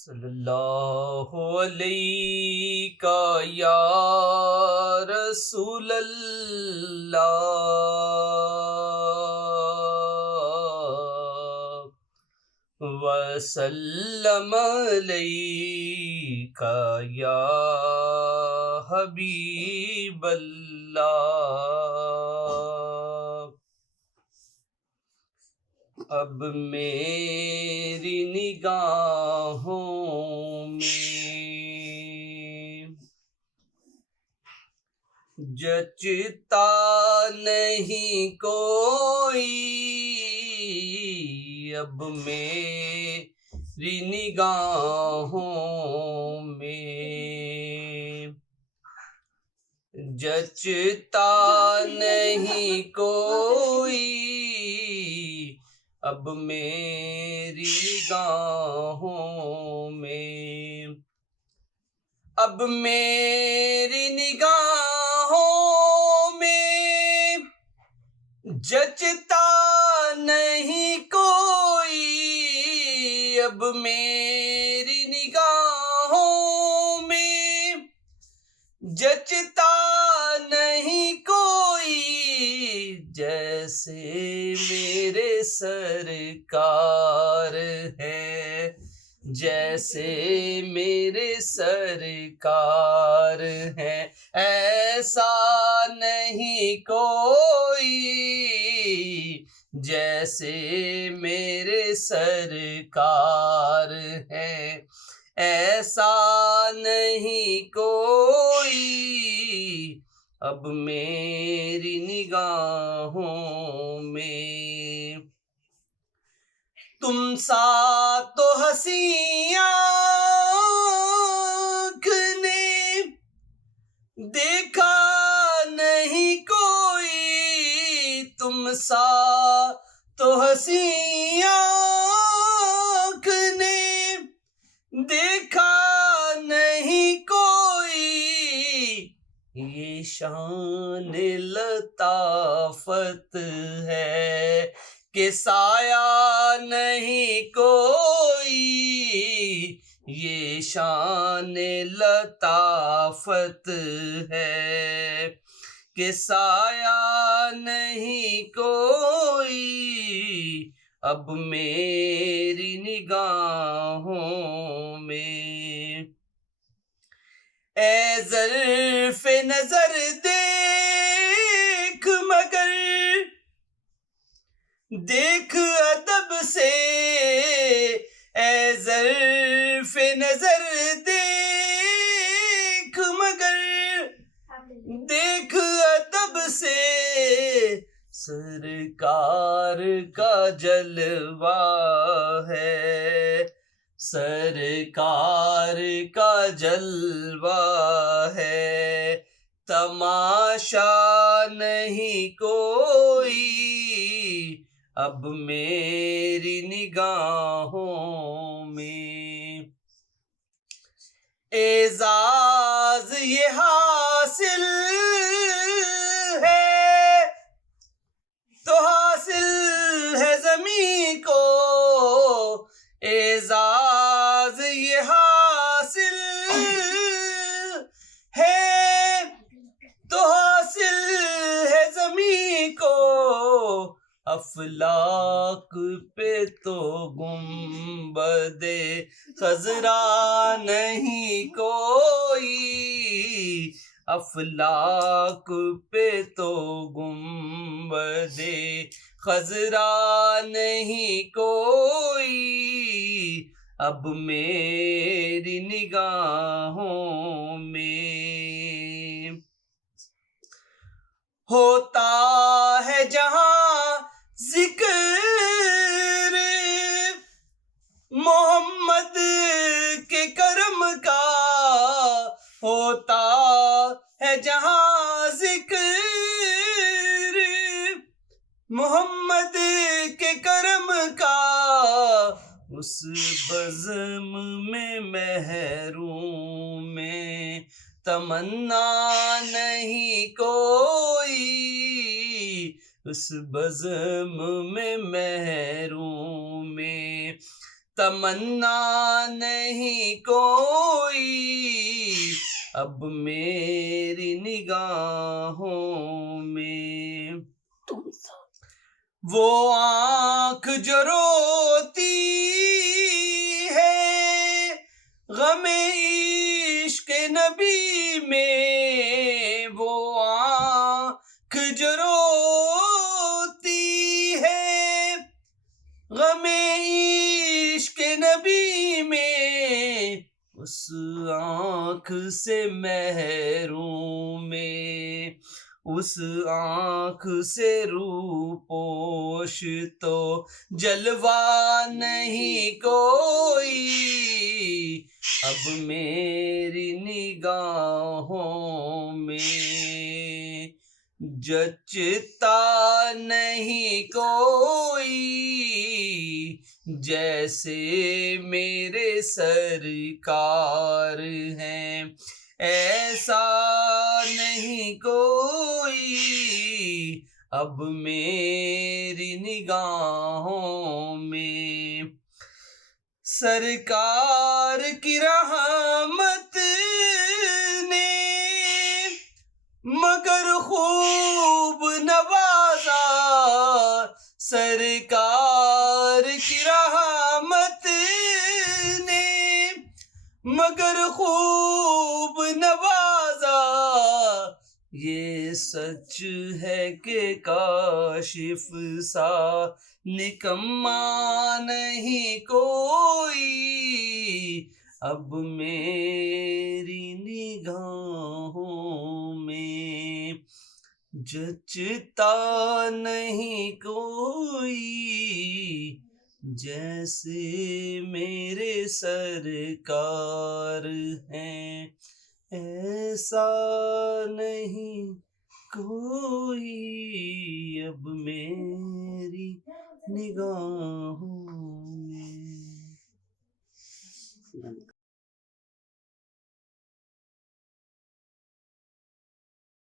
सल्लल्लाहु अलैका या रसूल अल्लाह वसल्लम अलैका या हबीब अल्लाह। अब मेरी निगाहों में जचता नहीं कोई, अब मेरी निगाहों में जचता नहीं कोई, अब मेरी निगाहों में। अब मेरी निगाहों में जचता नहीं कोई, अब मेरी निगाहों में जचता नहीं कोई। जैसे मेरे सरकार है, जैसे मेरे सरकार है, ऐसा नहीं कोई। जैसे मेरे सरकार है, ऐसा नहीं कोई। अब मेरी निगाहों में तुम सा तो हंसी आँख ने देखा नहीं कोई। तुम सा तो हंसी आँख ने देखा नहीं कोई। ये शान लताफत है कि साया नहीं कोई। ये शान लताफत है कि साया नहीं कोई। अब मेरी निगाहों में ए ज़र्फ़े नज़र देख, मगर देख अदब से। ए ज़र्फ़े नज़र देख, मगर देख अदब से। सरकार का जलवा है, सरकार का जलवा है, तमाशा नहीं कोई। अब मेरी निगाहों में एजाज ये हासिल है, तो हासिल है ज़मीं को। एजाज ये हासिल है, तो हासिल है ज़मीं को। अफलाक पे तो गुंबदे खज़रा नहीं कोई। अफलाक पे तो गुंबदे खज़रा नहीं कोई। अब मेरी निगाहों में होता है जहां जिक्र मोहम्मद के करम का। होता है जहां जिक्र मोहम्मद के करम का। उस बज़्म में महरूम में तमन्ना नहीं कोई। उस बज़्म में महरूम में तमन्ना नहीं कोई अब मेरी निगाहों में। वो आँख जो रोती है गमे इश्क नबी में, वो आँख जो रोती है गमे इश्क नबी में, उस आँख से महरूम में, उस आँख से रूपोश तो जलवा नहीं कोई अब मेरी निगाहों में। जचता नहीं कोई जैसे मेरे सरकार हैं, ऐसा नहीं कोई अब मेरी निगाहों में। सरकार की रहमत ने मगर खूब नवाजा, सरकार की रहमत ने मगर खूब नवाजा। ये सच है कि काशिफ सा निकम्मा नहीं कोई अब मेरी निगाहों में। जचता नहीं कोई जैसे मेरे सरकार हैं, ऐसा नहीं कोई अब मेरी निगाहों में।